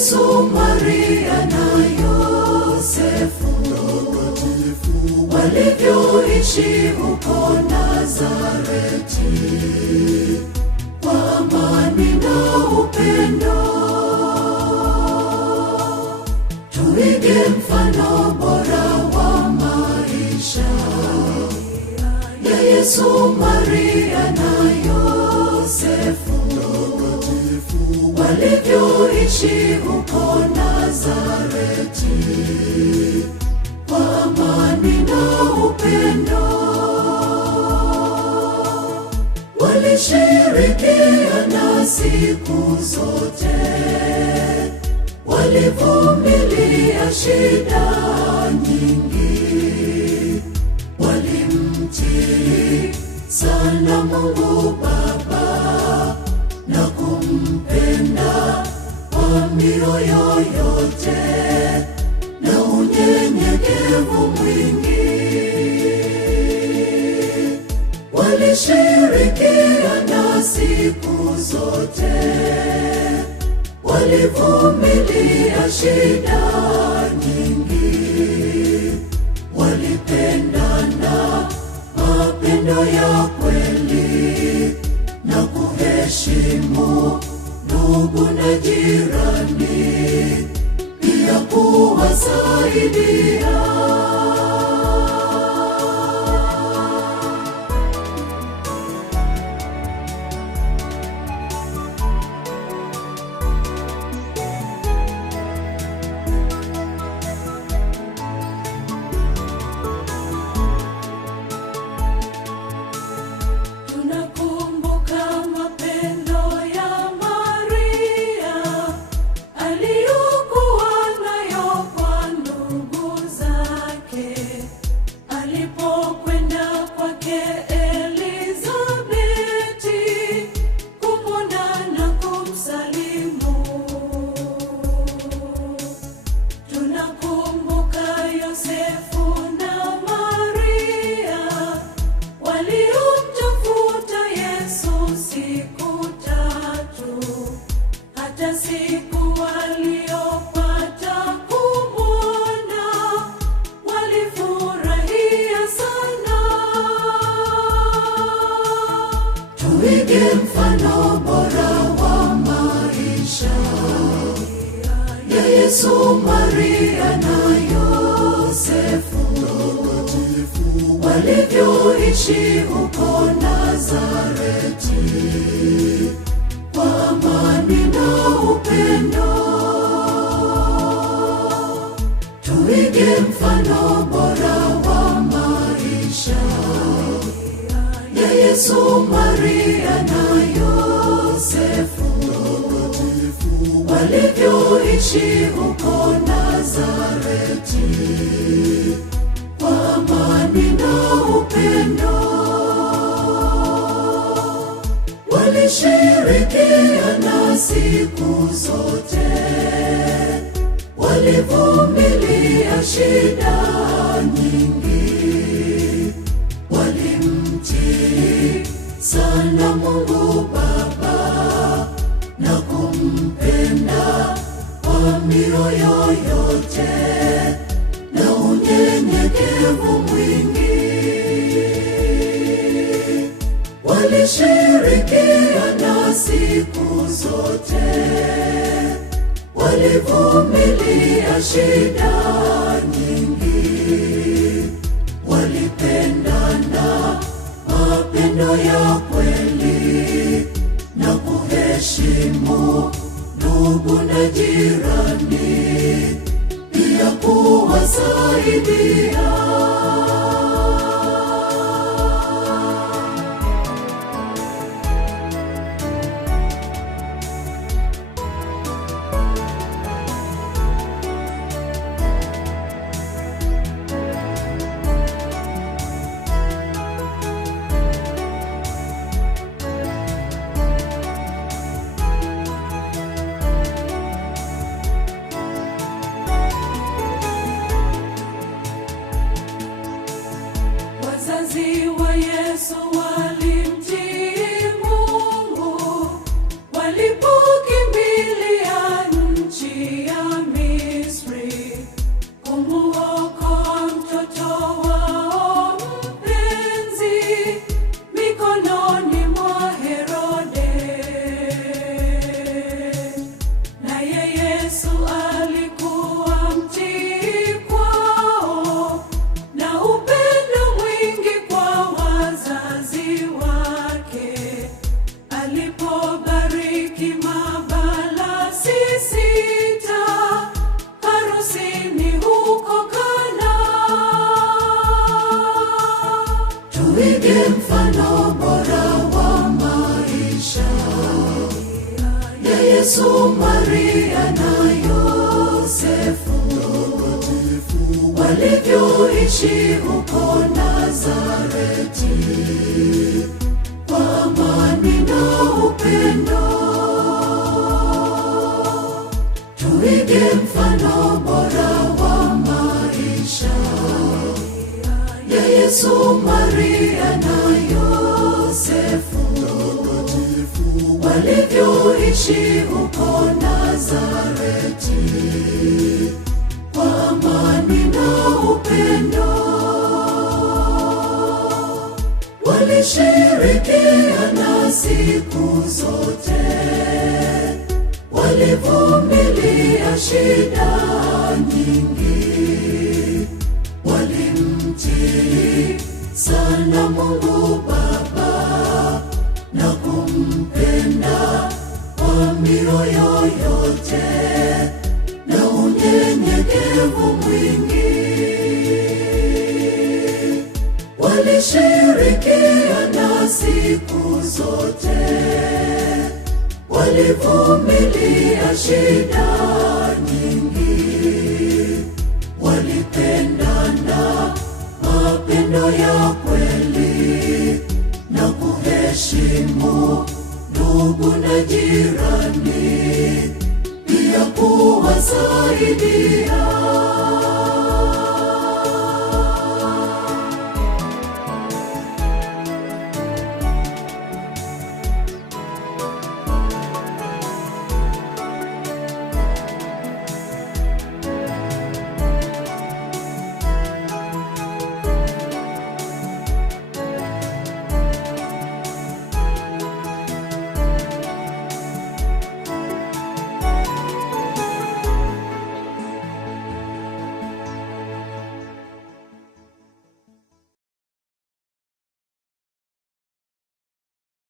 Yesu, Maria na Yosefu walivyoishi huko Nazareti kwa amani na upendo. Tuige mfano bora wa maisha ya Yesu, Maria na Yosefu walivyoishi huko Nazareti kwa amani na upendo. Walishirikiana siku zote, walivumilia shida nyingi, walimtii sana Mungu Baba na kumpenda kwa mioyo yote na unyenyekevu mwingi. Walishirikiana siku zote, walivumilia shida nyingi, walipendana mapendo ya kweli na kuheshimu ndugu na jirani, pia kuwasaidia. Tuige mfano bora wa maisha ya Yesu, Maria na Yosefu walivyoishi huko Nazareti kwa amani na upendo. Tuige mfano bora wa maisha ya Yesu, Maria na Yosefu walivyoishi huko Nazareti kwa amani na upendo. Walishirikiana siku zote, walivumilia shida nyingi, walimtii sana Mungu Baba na kumpenda kwa mioyo yote na unyenyekevu mwingi. Walishirikiana siku zote, walivumilia shida nyingi, walipendana mapendo ya kweli na kuheshimu ndugu na jirani, pia kuwasaidia. Maria na Yosefu walivyoishi huko Nazareti kwa amani na upendo. Tuige mfano bora wa maisha ya Yesu, Maria na Yosefu walivyoishi huko Nazareti kwa amani na upendo. Walishirikiana siku zote, walivumilia shida nyingi, walimtii sana Mungu Baba na kumpenda kwa mioyo yote na unyenyekevu mwingi. Walishirikiana siku zote, walivumilia shida nyingi, walipendana mapendo ya kweli na kuheshimu ndugu na jirani, pia kuwasaidia